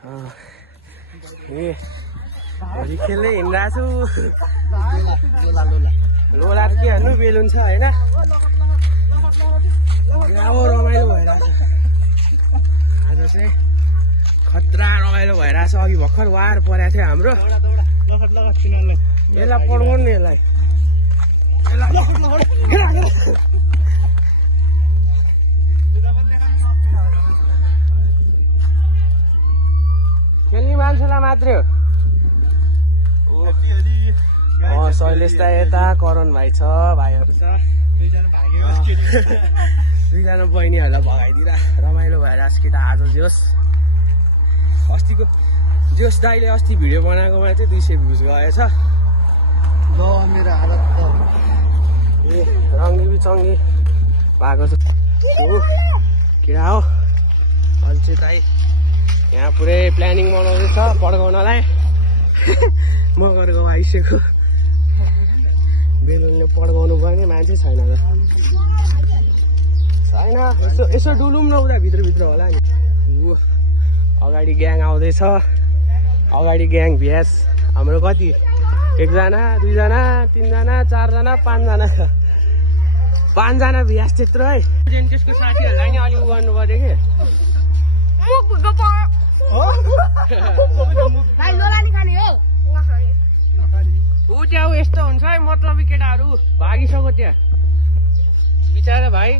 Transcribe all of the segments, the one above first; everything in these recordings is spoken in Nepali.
भोलि खेल्दै हिँडिरहेको छु लोला के हान्नु बेलुन छ होइन रमाइलो भइरहेको छ आज चाहिँ खतरा रमाइलो भइरहेछ अघि भर्खर वार परेको थियो हाम्रो यसलाई पड्काउनु नि यसलाई खेल्ने मान्छेलाई मात्रै हो शैलेश दाइ यता करण भाइ छ भाइहरू छ दुईजना बहिनीहरूलाई भगाइदिएर रमाइलो भइरहेछ कि त आज जोस् अस्तिको जोस् दाइले अस्ति भिडियो बनाएकोमा चाहिँ 200 भ्युज गएछ ल मेरो हालत त ए रङ्गी बिचङ्गी भएको छ किरा हो अल्छे दाइ यहाँ पुरै प्लानिङ बनाउँदैछ पड्काउनलाई म गरेको आइसक्यो बेलुनले पड्काउनु पर्ने मान्छे छैन छैन यसो डुलुम न उता भित्रभित्र होला नि अगाडि ग्याङ आउँदैछ अगाडि ग्याङ भ्यास हाम्रो कति 1 जना 2 जना 3 जना 4 जना 5 जना 5 जना भ्यास त्यत्रो है त्यसको साथीहरूलाई नि अलि उ गर्नु पर्यो कि ऊ त्यहाँ यस्तो हुन्छ है मतलबी केटाहरू भागिसक्यो त्यहाँ बिचारा भाइ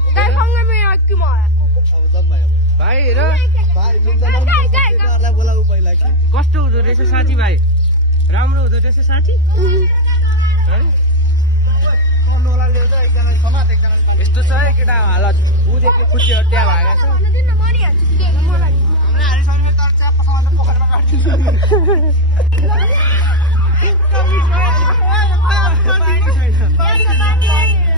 भाइ हेर कस्तो हुँदो रहेछ साथी भाइ राम्रो हुँदो रहेछ साथी यस्तो छ है केटा हालत बुझेको खुट्टीहरू त्यहाँ भएको छ